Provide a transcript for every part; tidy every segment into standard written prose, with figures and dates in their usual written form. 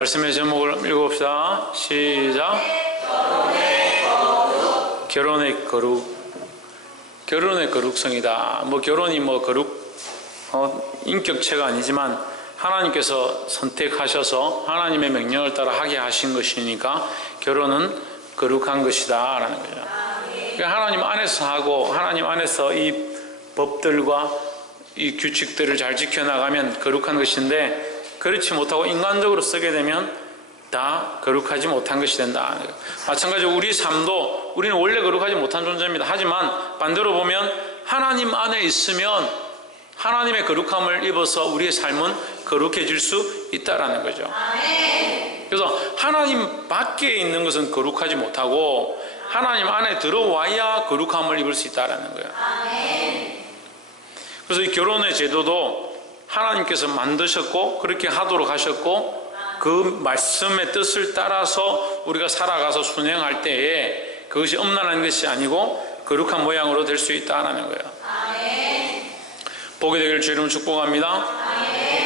말씀의 제목을 읽어봅시다. 시작. 결혼의 거룩. 결혼의 거룩성이다. 결혼이 거룩 인격체가 아니지만 하나님께서 선택하셔서 하나님의 명령을 따라 하게 하신 것이니까 결혼은 거룩한 것이다 라는 거죠. 그러니까 하나님 안에서 하고 하나님 안에서 이 법들과 이 규칙들을 잘 지켜나가면 거룩한 것인데, 그렇지 못하고 인간적으로 쓰게 되면 다 거룩하지 못한 것이 된다. 마찬가지로 우리 삶도 우리는 원래 거룩하지 못한 존재입니다. 하지만 반대로 보면 하나님 안에 있으면 하나님의 거룩함을 입어서 우리의 삶은 거룩해질 수 있다라는 거죠. 그래서 하나님 밖에 있는 것은 거룩하지 못하고 하나님 안에 들어와야 거룩함을 입을 수 있다라는 거예요. 그래서 이 결혼의 제도도 하나님께서 만드셨고 그렇게 하도록 하셨고 그 말씀의 뜻을 따라서 우리가 살아가서 순행할 때에 그것이 엄란한 것이 아니고 거룩한 모양으로 될 수 있다는 거예요. 복이 되기를 주 이름으로 축복합니다.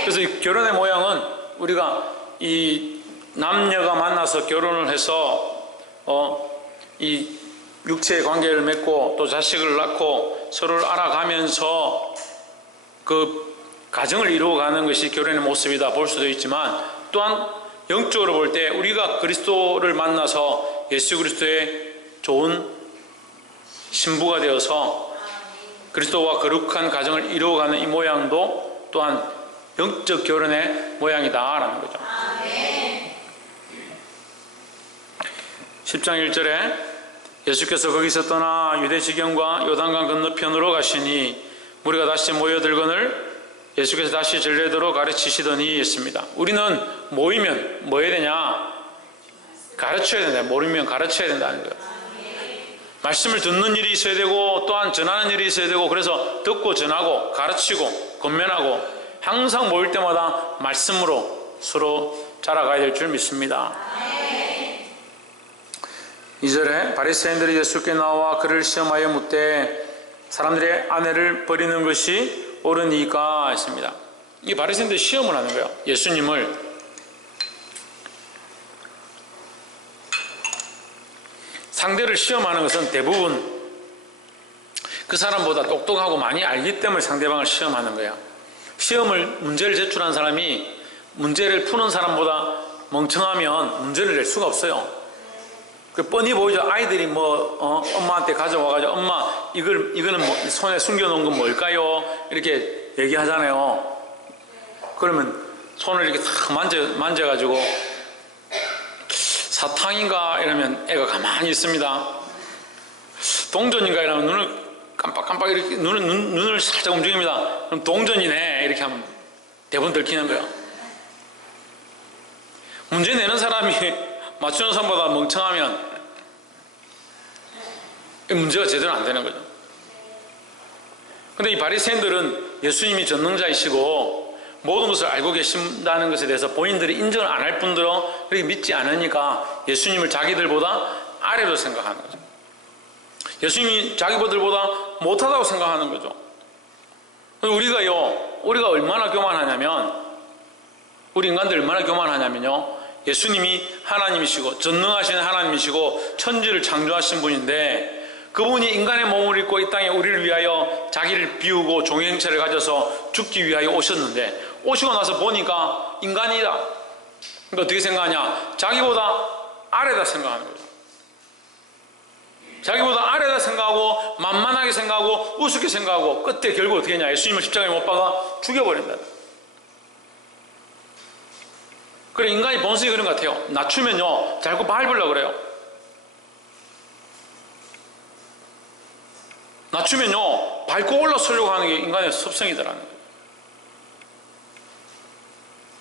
그래서 이 결혼의 모양은 우리가 이 남녀가 만나서 결혼을 해서 이 육체의 관계를 맺고 또 자식을 낳고 서로를 알아가면서 그 가정을 이루어가는 것이 결혼의 모습이다 볼 수도 있지만, 또한 영적으로 볼 때 우리가 그리스도를 만나서 예수 그리스도의 좋은 신부가 되어서 그리스도와 거룩한 가정을 이루어가는 이 모양도 또한 영적 결혼의 모양이다라는 거죠. 10장 1절에 예수께서 거기서 떠나 유대 지경과 요단강 건너편으로 가시니 무리가 다시 모여들거늘 예수께서 다시 전례대로 가르치시더니 했습니다. 우리는 모이면 뭐 해야 되냐? 가르쳐야 된다. 모이면 가르쳐야 된다는 거예요. 말씀을 듣는 일이 있어야 되고 또한 전하는 일이 있어야 되고, 그래서 듣고 전하고 가르치고 권면하고 항상 모일 때마다 말씀으로 서로 자라가야 될 줄 믿습니다. 2절에 바리새인들이 예수께 나와 그를 시험하여 묻되 사람들의 아내를 버리는 것이 옳으니까 했습니다. 이 바리새인들이 시험을 하는 거예요. 예수님을. 상대를 시험하는 것은 대부분 그 사람보다 똑똑하고 많이 알기 때문에 상대방을 시험하는 거예요. 문제를 제출한 사람이 문제를 푸는 사람보다 멍청하면 문제를 낼 수가 없어요. 그 뻔히 보이죠. 아이들이 엄마한테 가져와가지고 엄마 이거는 손에 숨겨놓은 건 뭘까요? 이렇게 얘기하잖아요. 그러면 손을 이렇게 탁 만져가지고 사탕인가 이러면 애가 가만히 있습니다. 동전인가 이러면 눈을 깜빡깜빡 이렇게 눈을 살짝 움직입니다. 그럼 동전이네 이렇게 하면 대부분 들키는 거예요. 문제 내는 사람이 맞추는 사람보다 멍청하면 문제가 제대로 안 되는 거죠. 그런데 이 바리새인들은 예수님이 전능자이시고 모든 것을 알고 계신다는 것에 대해서 본인들이 인정을 안 할 뿐더러 그렇게 믿지 않으니까 예수님을 자기들보다 아래로 생각하는 거죠. 예수님이 자기들보다 못하다고 생각하는 거죠. 우리가 얼마나 교만하냐면, 우리 인간들 얼마나 교만하냐면요, 예수님이 하나님이시고 전능하신 하나님이시고 천지를 창조하신 분인데 그분이 인간의 몸을 입고 이 땅에 우리를 위하여 자기를 비우고 종의 형체를 가져서 죽기 위하여 오셨는데, 오시고 나서 보니까 인간이다. 그러니까 어떻게 생각하냐? 자기보다 아래다 생각하는 거죠. 자기보다 아래다 생각하고 만만하게 생각하고 우습게 생각하고 끝에 결국 어떻게 했냐? 예수님을 십자가에 못 박아 죽여버린다. 그래, 인간이 본성이 그런 것 같아요. 낮추면요 자꾸 밟으려고 그래요. 낮추면요 밟고 올라서려고 하는 게 인간의 습성이더라는 거예요.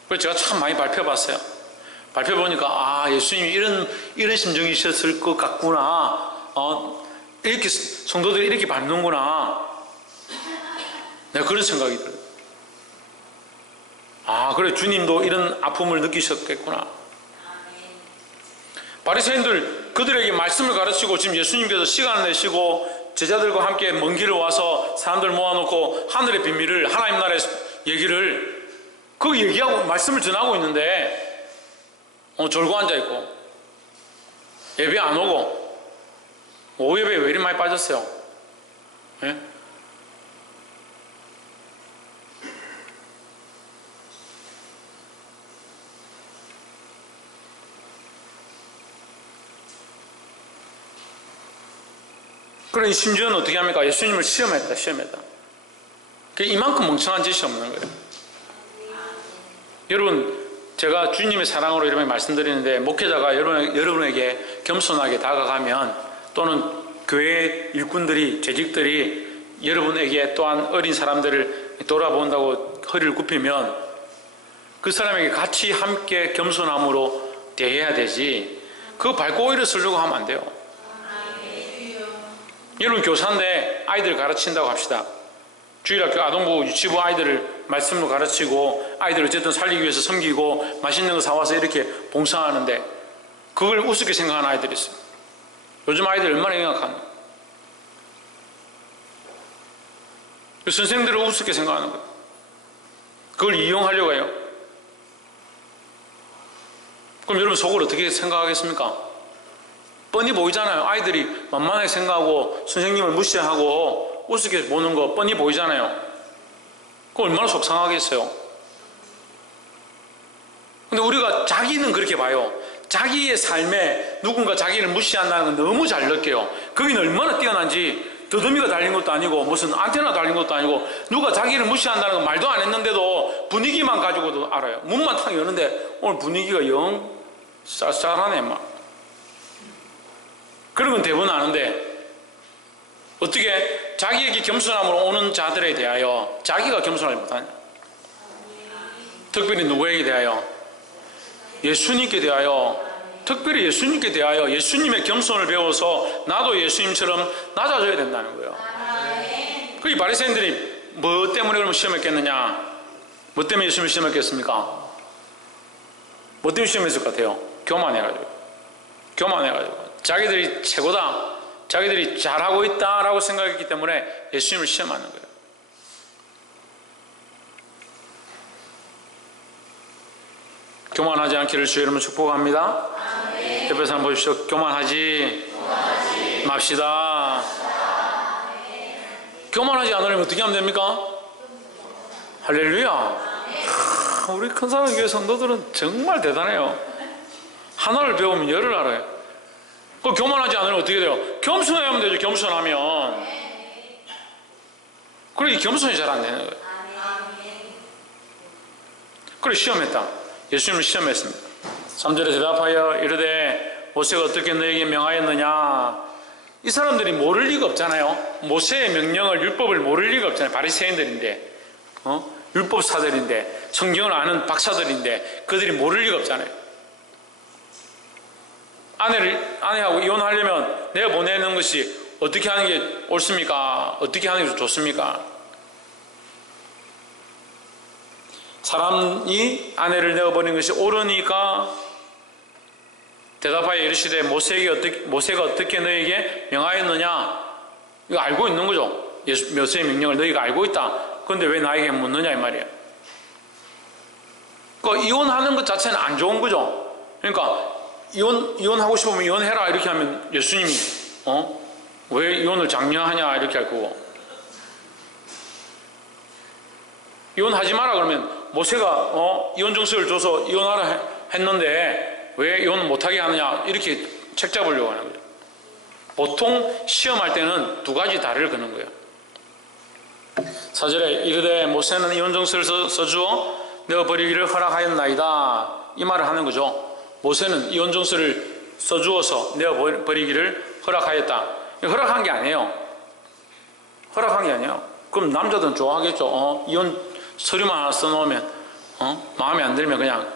그래서 제가 참 많이 밟혀봤어요. 밟혀보니까 예수님이 이런 심정이셨을 것 같구나. 이렇게 성도들이 이렇게 밟는구나. 내가 그런 생각이 들어요. 그래, 주님도 이런 아픔을 느끼셨겠구나. 바리새인들 그들에게 말씀을 가르치고 지금 예수님께서 시간을 내시고 제자들과 함께 먼 길을 와서 사람들 모아놓고 하늘의 비밀을, 하나님 나라의 얘기를 그 얘기하고 말씀을 전하고 있는데 졸고 앉아있고 예배 안 오고 오후 예배 왜 이리 많이 빠졌어요? 예? 그러니 심지어는 어떻게 합니까? 예수님을 시험했다. 이만큼 멍청한 짓이 없는 거예요. 여러분, 제가 주님의 사랑으로 이렇게 말씀드리는데, 목회자가 여러분에게 겸손하게 다가가면, 또는 교회 일꾼들이, 재직들이 여러분에게 또한 어린 사람들을 돌아본다고 허리를 굽히면 그 사람에게 같이 함께 겸손함으로 대해야 되지, 그거 밟고 오히려 쓰려고 하면 안 돼요. 여러분, 교사인데 아이들 가르친다고 합시다. 주일학교 아동부 유치부 아이들을 말씀으로 가르치고 아이들을 어쨌든 살리기 위해서 섬기고 맛있는 거 사와서 이렇게 봉사하는데 그걸 우습게 생각하는 아이들이 있어요. 요즘 아이들 얼마나 영악하나. 선생님들을 우습게 생각하는 거예요. 그걸 이용하려고 해요. 그럼 여러분 속으로 어떻게 생각하겠습니까? 뻔히 보이잖아요. 아이들이 만만하게 생각하고 선생님을 무시하고 우습게 보는 거 뻔히 보이잖아요. 그거 얼마나 속상하겠어요. 근데 우리가 자기는 그렇게 봐요. 자기의 삶에 누군가 자기를 무시한다는 건 너무 잘 느껴요. 거기는 얼마나 뛰어난지, 더듬이가 달린 것도 아니고 무슨 안테나 달린 것도 아니고 누가 자기를 무시한다는 건 말도 안 했는데도 분위기만 가지고도 알아요. 문만 탁 여는데 오늘 분위기가 영 쌀쌀하네 막. 그런 건 대부분 아는데 어떻게 자기에게 겸손함으로 오는 자들에 대하여 자기가 겸손하지 못하냐. 특별히 누구에게 대하여? 예수님께 대하여, 특별히 예수님께 대하여 예수님의 겸손을 배워서 나도 예수님처럼 낮아져야 된다는 거예요. 그 바리새인들이 뭐 때문에 그러면 시험했겠느냐? 뭐 때문에 예수님을 시험했겠습니까? 뭐 때문에 시험했을 것 같아요? 교만해가지고. 자기들이 최고다, 자기들이 잘하고 있다라고 생각했기 때문에 예수님을 시험하는 거예요. 교만하지 않기를 주의 이름으로 축복합니다. 옆에 사람 보십시오. 교만하지 맙시다. 교만하지 않으려면 어떻게 하면 됩니까? 할렐루야. 우리 큰사랑교회 성도들은 정말 대단해요. 하나를 배우면 열을 알아요. 그 교만하지 않으면 어떻게 돼요? 겸손하면 되죠. 겸손하면. 그래, 겸손이 잘 안 되는 거예요. 그래, 시험했다. 예수님을 시험했습니다. 3절에 대답하여 이르되 모세가 어떻게 너에게 명하였느냐. 이 사람들이 모를 리가 없잖아요. 모세의 명령을, 율법을 모를 리가 없잖아요. 바리새인들인데, 율법사들인데, 성경을 아는 박사들인데 그들이 모를 리가 없잖아요. 아내하고 이혼하려면 내가 보내는 것이 어떻게 하는 게 옳습니까? 어떻게 하는 게 좋습니까? 사람이 아내를 내어버리는 것이 옳으니까 대답하여 이르시되 모세가 어떻게 너에게 명하였느냐? 이거 알고 있는 거죠. 모세의 명령을 너희가 알고 있다. 그런데 왜 나에게 묻느냐 이 말이에요. 그러니까 이혼하는 것 자체는 안 좋은 거죠. 그러니까 이혼하고 싶으면 이혼해라 이렇게 하면 예수님이 왜 이혼을 장려하냐 이렇게 할 거고, 이혼하지 마라 그러면 모세가 이혼 증서를 줘서 이혼하라 했는데 왜 이혼을 못하게 하느냐 이렇게 책 잡으려고 하는 거예요. 보통 시험할 때는 두 가지 다리를 거는 거예요. 4절에 이르되 모세는 이혼 증서를 써주어 내어버리기를 허락하였나이다 이 말을 하는 거죠. 모세는 이혼 증서를 써주어서 내어버리기를 허락하였다. 허락한 게 아니에요. 그럼 남자들은 좋아하겠죠. 이혼 서류만 하나 써놓으면 마음에 안 들면 그냥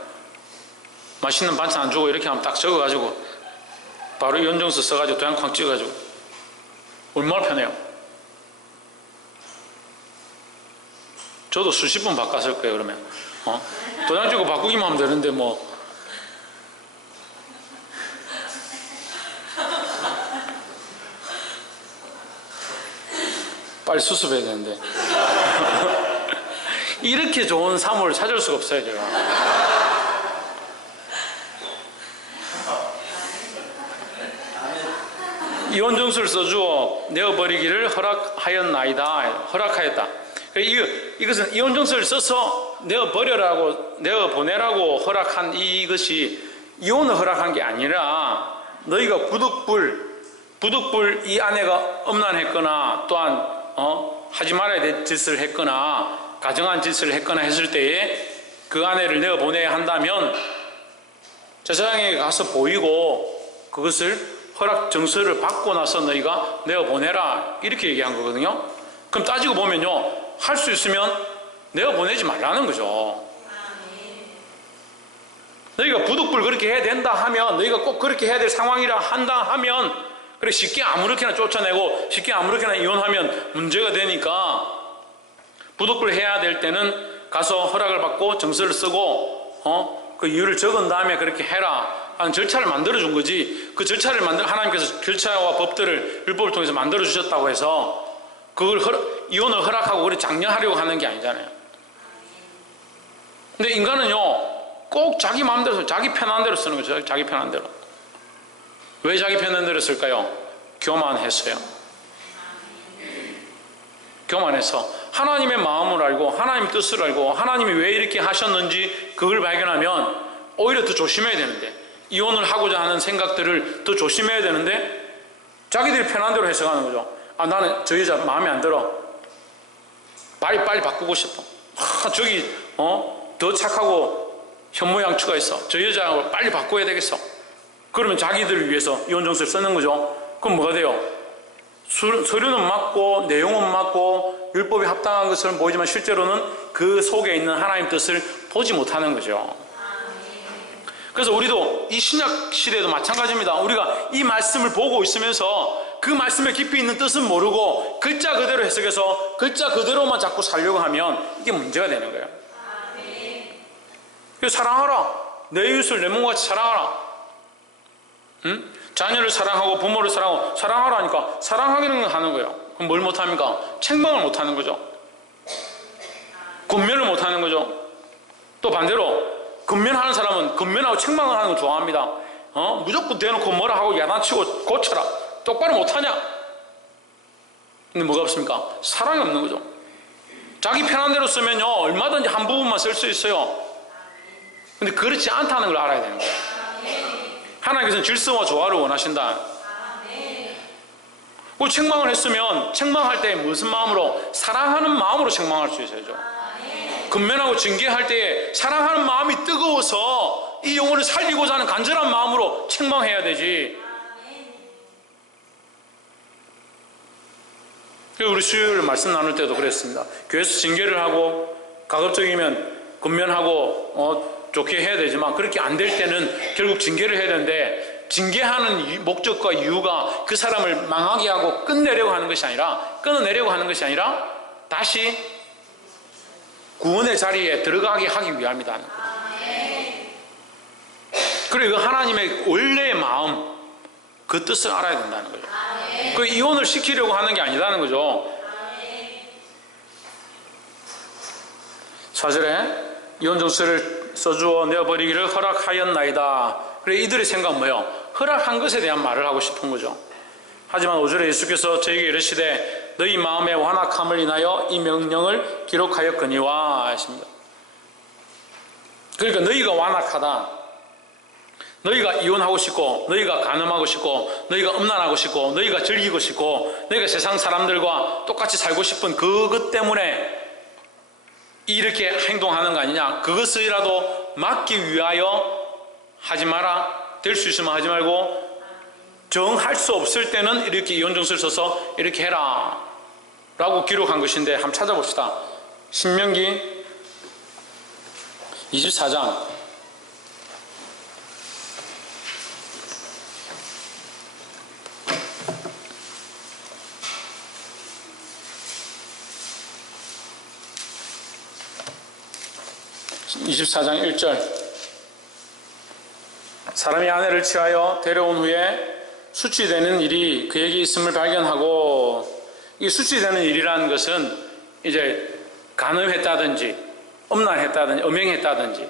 맛있는 반찬 안 주고 이렇게 하면 딱 적어가지고 바로 이혼 증서 써가지고 도장 쾅 찍어가지고 얼마나 편해요. 저도 수십 번 바꿨을 거예요. 그러면 도장 찍고 바꾸기만 하면 되는데 뭐 빨리 수습해야 되는데 이렇게 좋은 사물을 찾을 수가 없어요. 제가 이혼 정서를 써주어 내어버리기를 허락하였나이다. 허락하였다. 이것은 이혼 정서를 써서 내어보내라고 허락한 이것이 이혼을 허락한 게 아니라 너희가 부득불 이 아내가 음란했거나 또한 하지 말아야 될 짓을 했거나 가정한 짓을 했거나 했을 때에 그 아내를 내어보내야 한다면 제사장에게 가서 보이고 그것을 허락 정서를 받고 나서 너희가 내어보내라 이렇게 얘기한 거거든요. 그럼 따지고 보면요, 할 수 있으면 내어보내지 말라는 거죠. 너희가 부득불 그렇게 해야 된다 하면, 너희가 꼭 그렇게 해야 될 상황이라 한다 하면, 그래 쉽게 아무렇게나 쫓아내고 쉽게 아무렇게나 이혼하면 문제가 되니까 부득불 해야 될 때는 가서 허락을 받고 정서를 쓰고 그 이유를 적은 다음에 그렇게 해라 하는 절차를 만들어 준 거지. 그 절차를 하나님께서 절차와 법들을 율법을 통해서 만들어 주셨다고 해서 그걸 이혼을 허락하고 그렇게 장려하려고 하는 게 아니잖아요. 근데 인간은요, 꼭 자기 마음대로, 자기 편한 대로 쓰는 거죠. 자기 편한 대로. 왜 자기 편한 대로 쓸까요? 교만했어요. 교만해서 하나님의 마음을 알고 하나님의 뜻을 알고 하나님이 왜 이렇게 하셨는지 그걸 발견하면 오히려 더 조심해야 되는데, 이혼을 하고자 하는 생각들을 더 조심해야 되는데 자기들이 편한 대로 해석하는 거죠. 나는 저 여자 마음에 안 들어. 빨리 바꾸고 싶어. 저기 더 착하고 현모양처가 있어. 저 여자하고 빨리 바꿔야 되겠어. 그러면 자기들을 위해서 이혼 정서를 쓰는 거죠. 그럼 뭐가 돼요? 서류는 맞고 내용은 맞고 율법에 합당한 것처럼 보이지만 실제로는 그 속에 있는 하나님 뜻을 보지 못하는 거죠. 그래서 우리도 이 신약 시대도 마찬가지입니다. 우리가 이 말씀을 보고 있으면서 그 말씀에 깊이 있는 뜻은 모르고 글자 그대로 해석해서 글자 그대로만 자꾸 살려고 하면 이게 문제가 되는 거예요. 그래서 사랑하라. 내 이웃을 내 몸같이 사랑하라. 응? 자녀를 사랑하고 부모를 사랑하고 사랑하라 하니까 사랑하기는 하는 거예요. 그럼 뭘 못합니까? 책망을 못하는 거죠. 권면을 못하는 거죠. 또 반대로 권면하는 사람은 권면하고 책망을 하는 거 좋아합니다. 무조건 대놓고 뭐라 하고 야단치고 고쳐라. 똑바로 못하냐? 근데 뭐가 없습니까? 사랑이 없는 거죠. 자기 편한 대로 쓰면요, 얼마든지 한 부분만 쓸 수 있어요. 근데 그렇지 않다는 걸 알아야 되는 거예요. 하나님께서는 질서와 조화를 원하신다. 그 책망을 했으면 책망할 때 무슨 마음으로? 사랑하는 마음으로 책망할 수 있어야죠. 권면하고 징계할 때에 사랑하는 마음이 뜨거워서 이 영혼을 살리고자 하는 간절한 마음으로 책망해야 되지. 우리 수요일 말씀 나눌 때도 그랬습니다. 교회에서 징계를 하고 가급적이면 권면하고 좋게 해야 되지만 그렇게 안 될 때는 결국 징계를 해야 되는데, 징계하는 목적과 이유가 그 사람을 망하게 하고 끊어내려고 하는 것이 아니라 다시 구원의 자리에 들어가게 하기 위함이다. 그리고 하나님의 원래의 마음, 그 뜻을 알아야 된다는 거죠. 그 이혼을 시키려고 하는 게 아니라는 거죠. 4절에 이혼 정서를 써주어 내어버리기를 허락하였나이다. 그래, 이들의 생각은 뭐예요? 허락한 것에 대한 말을 하고 싶은 거죠. 하지만 5절에 예수께서 저에게 이르시되 너희 마음의 완악함을 인하여 이 명령을 기록하였거니와 하십니다. 그러니까 너희가 완악하다, 너희가 이혼하고 싶고 너희가 간음하고 싶고 너희가 음란하고 싶고 너희가 즐기고 싶고 너희가 세상 사람들과 똑같이 살고 싶은 그것 때문에 이렇게 행동하는 거 아니냐. 그것이라도 막기 위하여 하지 마라. 될 수 있으면 하지 말고, 정할 수 없을 때는 이렇게 이혼 정서를 써서 이렇게 해라 라고 기록한 것인데, 한번 찾아봅시다. 신명기 24장 24장 1절. 사람이 아내를 취하여 데려온 후에 수치되는 일이 그에게 있음을 발견하고, 이 수치되는 일이라는 것은 이제 간음했다든지 음란했다든지 음행했다든지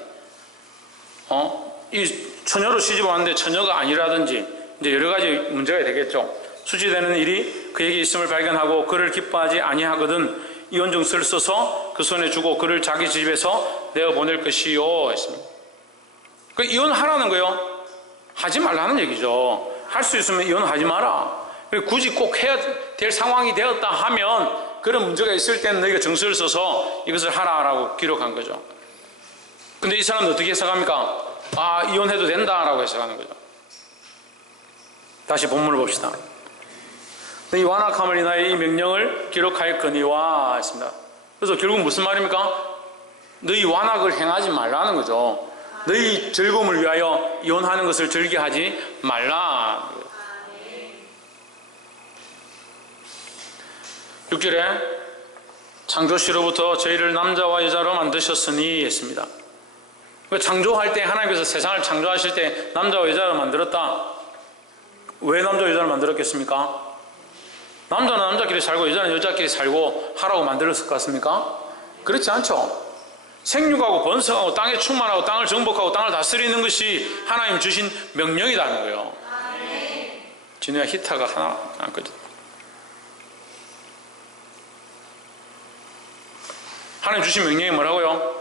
이 처녀로 시집 왔는데 처녀가 아니라든지 이제 여러 가지 문제가 되겠죠. 수치되는 일이 그에게 있음을 발견하고 그를 기뻐하지 아니하거든 이혼 증서를 써서 그 손에 주고 그를 자기 집에서 내어 보낼 것이요 했습니다. 그 이혼하라는 거요. 하지 말라는 얘기죠. 할 수 있으면 이혼하지 마라. 굳이 꼭 해야 될 상황이 되었다 하면 그런 문제가 있을 때는 너희가 증서를 써서 이것을 하라라고 기록한 거죠. 근데 이 사람은 어떻게 해석합니까? 아, 이혼해도 된다라고 해석하는 거죠. 다시 본문을 봅시다. 너희 완악함을 인하여 이 명령을 기록하였거니와 했습니다. 그래서 결국 무슨 말입니까? 너희 완악을 행하지 말라는 거죠. 너희 즐거움을 위하여 이혼하는 것을 즐겨하지 말라. 6절에 창조시로부터 저희를 남자와 여자로 만드셨으니 했습니다. 창조할 때 하나님께서 세상을 창조하실 때 남자와 여자로 만들었다. 왜 남자와 여자를 만들었겠습니까? 남자는 남자끼리 살고 여자는 여자끼리 살고 하라고 만들었을 것 같습니까? 그렇지 않죠. 생육하고 번성하고 땅에 충만하고 땅을 정복하고 땅을 다스리는 것이 하나님 주신 명령이라는 거예요. 진우야, 히터가 하나 안 꺼져. 하나님 주신 명령이 뭐라고요?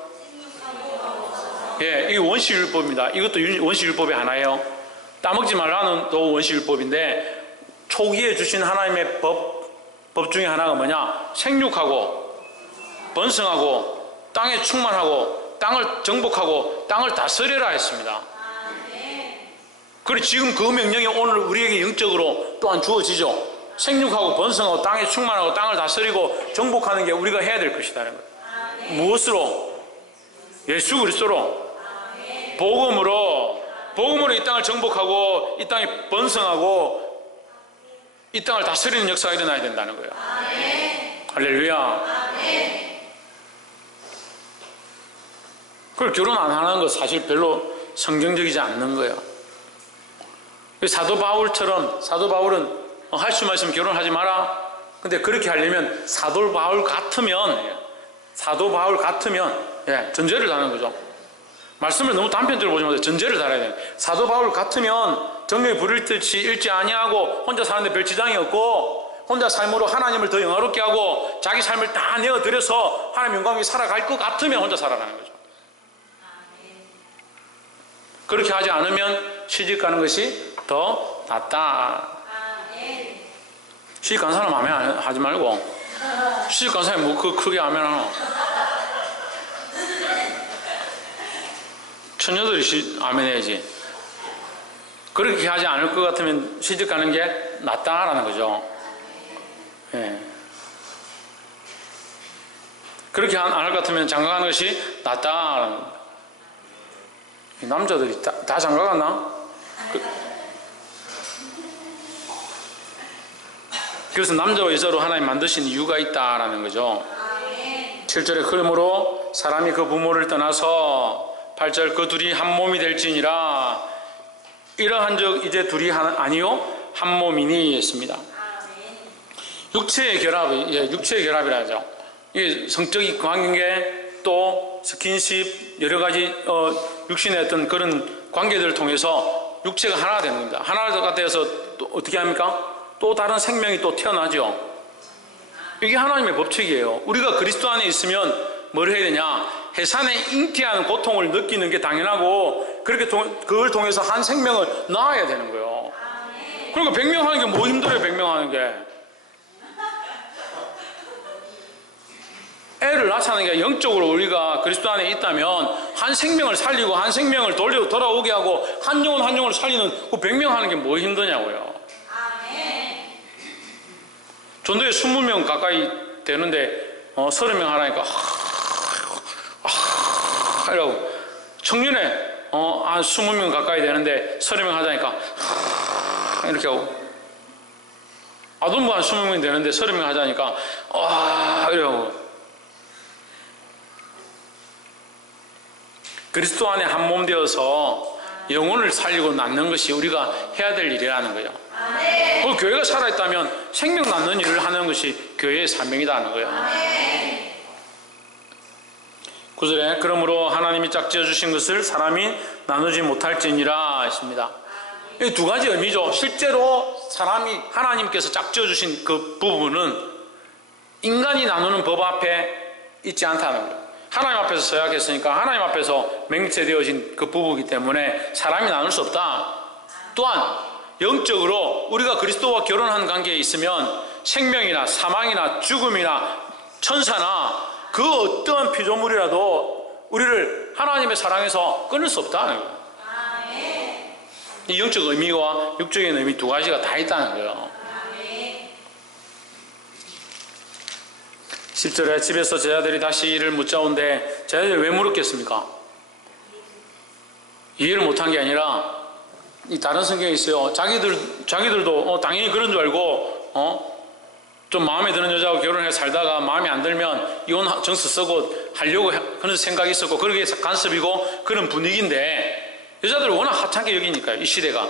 예, 이게 원시율법입니다. 이것도 원시율법의 하나예요. 따먹지 말라는 또 원시율법인데 초기에 주신 하나님의 법 중에 하나가 뭐냐? 생육하고 번성하고 땅에 충만하고 땅을 정복하고 땅을 다스려라 했습니다. 그리고 지금 그 명령이 오늘 우리에게 영적으로 또한 주어지죠. 생육하고 번성하고 땅에 충만하고 땅을 다스리고 정복하는 게 우리가 해야 될 것이라는 거예요. 무엇으로? 예수 그리스도로. 복음으로 이 땅을 정복하고 이 땅에 번성하고 이 땅을 다스리는 역사가 일어나야 된다는 거예요. 할렐루야. 그걸 결혼 안 하는 거 사실 별로 성경적이지 않는 거예요. 사도 바울처럼 사도 바울은 할 수만 있으면 결혼하지 마라. 근데 그렇게 하려면 사도 바울 같으면 전제를 다는 거죠. 말씀을 너무 단편적으로 보지 마세요. 전제를 달아야 돼요. 사도 바울 같으면 정령이 부릴 듯이 읽지 아니하고 혼자 사는데 별 지장이 없고 혼자 삶으로 하나님을 더 영화롭게 하고 자기 삶을 다 내어드려서 하나님 영광이 살아갈 것 같으면 혼자 살아가는 거죠. 그렇게 하지 않으면 시집 가는 것이 더 낫다. 시집 간 사람 마음에 하지 말고 시집 간 사람이 뭐 크게 하면 하나. 처녀들이 아멘 해야지. 그렇게 하지 않을 것 같으면 시집 가는 게 낫다라는 거죠. 예. 그렇게 안 할 것 같으면 장가가는 것이 낫다라는 겁니다. 남자들이 다 장가갔나? 그래서 남자와 여자로 하나님 만드신 이유가 있다라는 거죠. 7절에 그러므로 사람이 그 부모를 떠나서 8절 그 둘이 한 몸이 될지니라. 이러한 적 이제 둘이 아니요 한 몸이니 했습니다. 육체의 결합이라 하죠. 이게 성적인 관계 또 스킨십 여러 가지 육신의 어떤 그런 관계들을 통해서 육체가 하나가 되는 겁니다. 하나가 되어서 또 어떻게 합니까? 또 다른 생명이 또 태어나죠. 이게 하나님의 법칙이에요. 우리가 그리스도 안에 있으면 뭘 해야 되냐? 해산의 잉태하는 고통을 느끼는 게 당연하고 그렇게 그걸 통해서 한 생명을 낳아야 되는 거예요. 그러니까 100명 하는 게 뭐 힘들어요? 100명 하는 게 애를 낳자는 게 영적으로 우리가 그리스도 안에 있다면 한 생명을 살리고 한 생명을 돌아오게 하고 한 영혼을 살리는 그 100명 하는 게 뭐 힘드냐고요. 전도에 20명 가까이 되는데 30명 하라니까 이러고 청년에 한 20명 가까이 되는데 30명 하자니까 이렇게 하고 아동부 한 20명 되는데 30명 하자니까 이러고 그리스도 안에 한 몸 되어서 영혼을 살리고 낳는 것이 우리가 해야 될 일이라는 거예요. 그 교회가 살아있다면 생명 낳는 일을 하는 것이 교회의 사명이라는 거예요. 9절에 그러므로 하나님이 짝지어 주신 것을 사람이 나누지 못할지니라 했습니다. 이 두 가지 의미죠. 실제로 사람이 하나님께서 짝지어 주신 그 부분은 인간이 나누는 법 앞에 있지 않다는 거예요. 하나님 앞에서 서약했으니까 하나님 앞에서 맹세되어진 그 부부이기 때문에 사람이 나눌 수 없다. 또한 영적으로 우리가 그리스도와 결혼한 관계에 있으면 생명이나 사망이나 죽음이나 천사나 그 어떠한 피조물이라도 우리를 하나님의 사랑에서 끊을 수 없다는 거예요. 이 영적 의미와 육적인 의미 두 가지가 다 있다는 거예요. 10절에 집에서 제자들이 다시 이를 묻자온데 제자들이 왜 물었겠습니까? 이해를 못한 게 아니라 이 다른 성경에 있어요. 자기들도 당연히 그런 줄 알고 좀 마음에 드는 여자하고 결혼해 살다가 마음에 안 들면 이혼 정서 쓰고 하려고 그런 생각이 있었고 그러게 간섭이고 그런 분위기인데 여자들을 워낙 하찮게 여기니까요. 이 시대가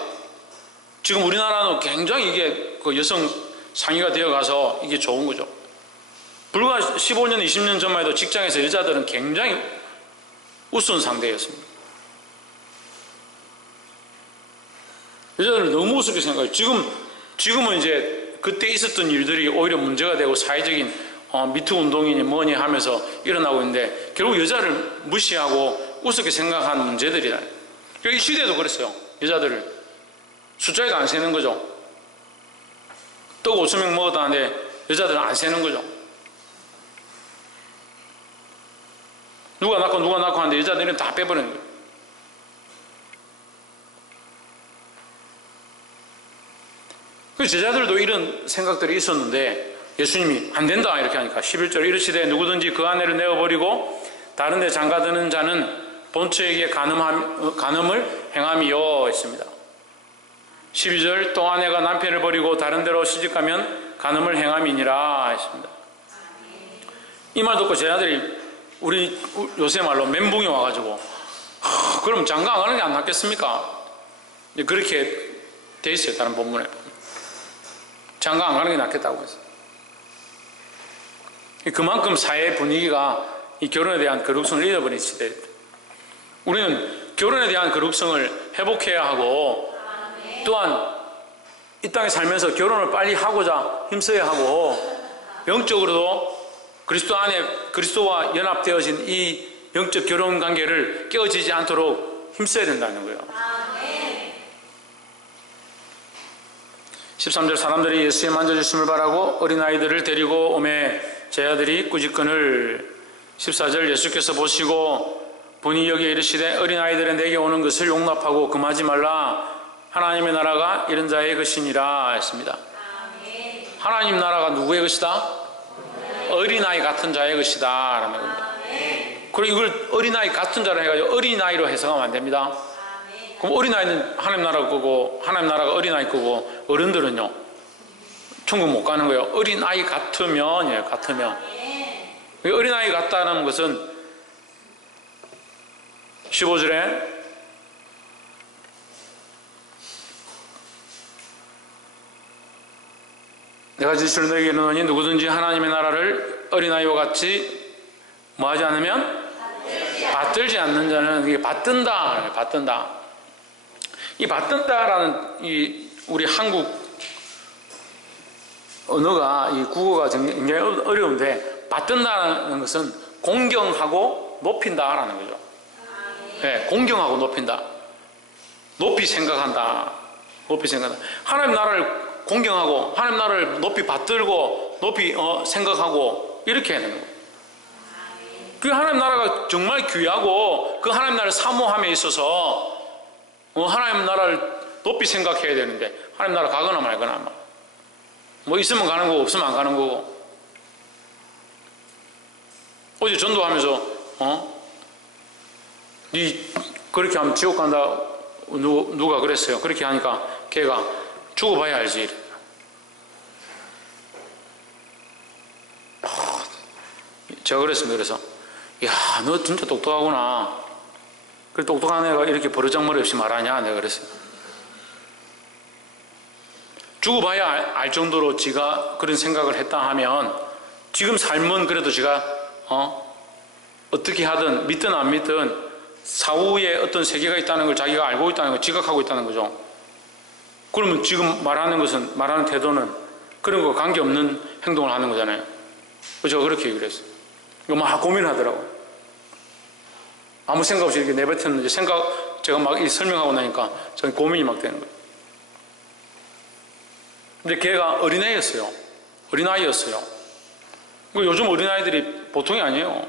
지금 우리나라는 굉장히 이게 그 여성 상위가 되어가서 이게 좋은 거죠. 불과 15년 20년 전만 해도 직장에서 여자들은 굉장히 우스운 상대였습니다. 여자들은 너무 우습게 생각해요. 지금은 이제 그때 있었던 일들이 오히려 문제가 되고 사회적인 미투 운동이니 뭐니 하면서 일어나고 있는데 결국 여자를 무시하고 우습게 생각하는 문제들이다. 이 시대도 그랬어요. 여자들을 숫자에도 안 세는 거죠. 떡 5,000명 먹었다는데 여자들은 안 세는 거죠. 누가 낳고 하는데 여자들은 다 빼버리는 거예요. 그 제자들도 이런 생각들이 있었는데 예수님이 안 된다 이렇게 하니까 11절 이르시되 누구든지 그 아내를 내어버리고 다른 데 장가드는 자는 본처에게 간음을 행함이요 했습니다. 12절 또 아내가 남편을 버리고 다른 데로 시집가면 간음을 행함이니라 했습니다. 이 말 듣고 제자들이 우리 요새 말로 멘붕이 와가지고 그럼 장가 안 가는 게 안 낫겠습니까? 그렇게 돼 있어요. 다른 본문에 장가 안 가는 게 낫겠다고 했어요. 그만큼 사회 분위기가 이 결혼에 대한 거룩성을 잃어버린 시대입니다. 우리는 결혼에 대한 거룩성을 회복해야 하고 또한 이 땅에 살면서 결혼을 빨리 하고자 힘써야 하고 영적으로도 그리스도 안에 그리스도와 연합되어진 이 영적 결혼 관계를 깨어지지 않도록 힘써야 된다는 거예요. 13절 사람들이 예수의 만져주심을 바라고 어린아이들을 데리고 오매 제자들이 꾸짖거늘 14절 예수께서 보시고 본이 여기에 이르시되 어린아이들의 내게 오는 것을 용납하고 금하지 말라 하나님의 나라가 이런 자의 것이니라 했습니다. 하나님 나라가 누구의 것이다? 어린아이 같은 자의 것이다 라는 겁니다. 그리고 이걸 어린아이 같은 자라 해가지고 어린아이로 해석하면 안 됩니다. 그럼 어린아이는 하나님 나라 거고 하나님 나라가 어린아이 거고 어른들은요 천국 못 가는 거예요. 어린아이 같으면 같으면 어린아이 같다는 것은 15절에 내가 진실로 너희에게 이르노니 누구든지 하나님의 나라를 어린아이와 같이 뭐하지 않으면 받들지 않는 자는 이게 받든다. 이 받든다라는 이 우리 한국 언어가 이 국어가 굉장히 어려운데 받든다는 것은 공경하고 높인다라는 거죠. 네, 공경하고 높인다. 높이 생각한다. 하나님 나라를 공경하고 하나님 나라를 높이 받들고 높이 생각하고 이렇게 해야 되는 거예요. 그 하나님 나라가 정말 귀하고 그 하나님 나라를 사모함에 있어서 하나님 나라를 높이 생각해야 되는데 하나님 나라 가거나 말거나 뭐 있으면 가는 거고 없으면 안 가는 거고. 어제 전도하면서 니 그렇게 하면 지옥 간다 누가 그랬어요. 그렇게 하니까 걔가 죽어봐야 알지. 제가 그랬습니다. 그래서 야, 너 진짜 똑똑하구나. 그래 똑똑한 애가 이렇게 버르장머리 없이 말하냐 내가 그랬어요. 죽어봐야 알 정도로 지가 그런 생각을 했다 하면 지금 삶은 그래도 지가 어떻게 하든 믿든 안 믿든 사후에 어떤 세계가 있다는 걸 자기가 알고 있다는 걸 지각하고 있다는 거죠. 그러면 지금 말하는 태도는 그런 거 관계없는 행동을 하는 거잖아요. 제가 그렇게 얘기를 했어요. 이거 막 고민하더라고요. 아무 생각 없이 이렇게 내뱉었는데 제가 막 설명하고 나니까 저는 고민이 막 되는 거예요. 근데 걔가 어린아이였어요. 요즘 어린아이들이 보통이 아니에요.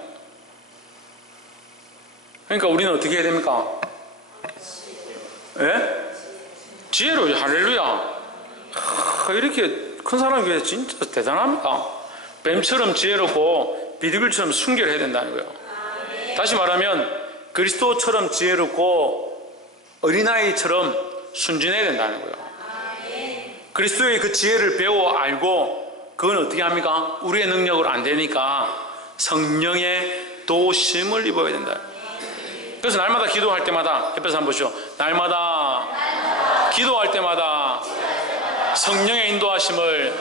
그러니까 우리는 어떻게 해야 됩니까? 예? 지혜로, 할렐루야. 이렇게 큰 사람이 왜 진짜 대단합니다. 뱀처럼 지혜롭고 비둘기처럼 순결해야 된다는 거예요. 다시 말하면 그리스도처럼 지혜롭고 어린아이처럼 순진해야 된다는 거예요. 그리스도의 그 지혜를 배워 알고 그건 어떻게 합니까? 우리의 능력으로 안 되니까 성령의 도심을 입어야 된다. 그래서 날마다 기도할 때마다 옆에서 한번 보시죠. 날마다 기도할 때마다 성령의 인도하심을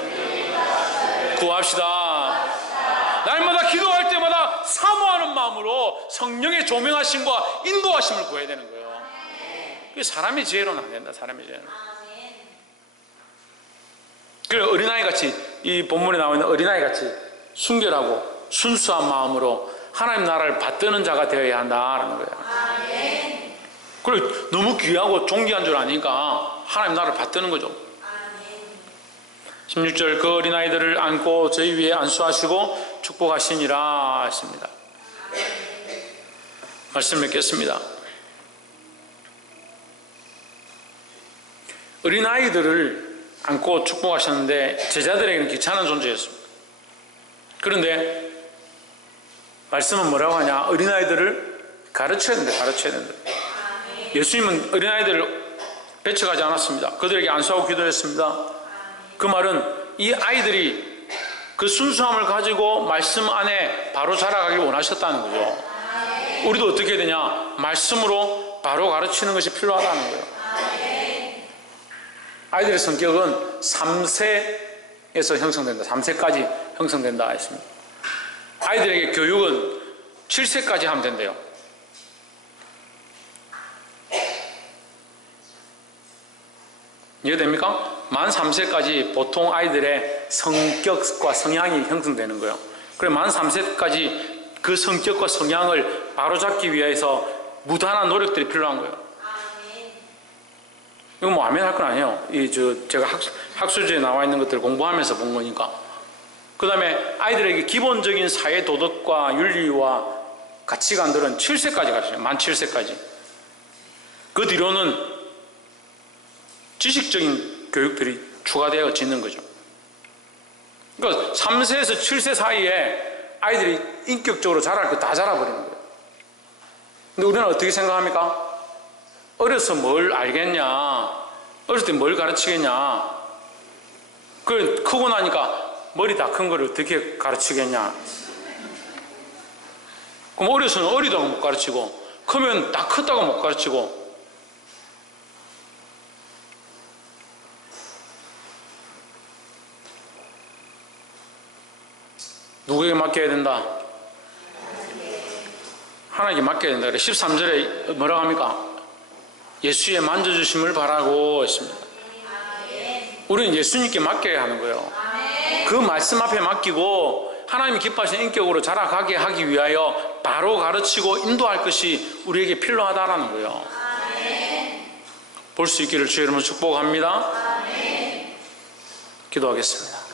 구합시다. 날마다 기도할 때마다 사모하는 마음으로 성령의 조명하심과 인도하심을 구해야 되는 거예요. 사람의 지혜로는 안 된다. 사람의 지혜는. 그래서 어린아이같이, 이 본문에 나와 있는 어린아이같이 순결하고 순수한 마음으로 하나님 나라를 받드는 자가 되어야 한다라는 거예요. 그리고 너무 귀하고 존귀한 줄 아니까 하나님 나라를 받드는 거죠. 16절, 그 어린아이들을 안고 저희 위에 안수하시고 축복하시니라 했습니다. 말씀 맺겠습니다. 어린아이들을 안고 축복하셨는데 제자들에게는 귀찮은 존재였습니다. 그런데 말씀은 뭐라고 하냐? 어린아이들을 가르쳐야 된다. 예수님은 어린아이들을 배척하지 않았습니다. 그들에게 안수하고 기도했습니다. 그 말은 이 아이들이 그 순수함을 가지고 말씀 안에 바로 자라가길 원하셨다는 거죠. 우리도 어떻게 해야 되냐? 말씀으로 바로 가르치는 것이 필요하다는 거예요. 아이들의 성격은 3세에서 형성된다. 3세까지 형성된다 했습니다. 아이들에게 교육은 7세까지 하면 된대요. 이해됩니까? 만 3세까지 보통 아이들의 성격과 성향이 형성되는 거예요. 그래, 만 3세까지 그 성격과 성향을 바로잡기 위해서 무단한 노력들이 필요한 거예요. 이거 뭐 아멘 할 건 아니에요. 제가 학술지에 나와 있는 것들을 공부하면서 본 거니까. 그 다음에 아이들에게 기본적인 사회 도덕과 윤리와 가치관들은 7세까지 가르쳐요. 만 7세까지. 그 뒤로는 지식적인 교육들이 추가되어지는 거죠. 그러니까 3세에서 7세 사이에 아이들이 인격적으로 자랄 거 다 자라버리는 거예요. 근데 우리는 어떻게 생각합니까? 어려서 뭘 알겠냐? 어렸을 때 뭘 가르치겠냐? 그래, 크고 나니까 머리 다 큰 거를 어떻게 가르치겠냐? 그럼 어려서는 어리다고 못 가르치고, 크면 다 컸다고 못 가르치고, 누구에게 맡겨야 된다? 하나님께 맡겨야 된다. 13절에 뭐라고 합니까? 예수의 만져주심을 바라고 했습니다. 우리는 예수님께 맡겨야 하는 거예요. 그 말씀 앞에 맡기고 하나님이 기뻐하시는 인격으로 자라가게 하기 위하여 바로 가르치고 인도할 것이 우리에게 필요하다라는 거예요. 볼 수 있기를 주의 이름으로 축복합니다. 기도하겠습니다.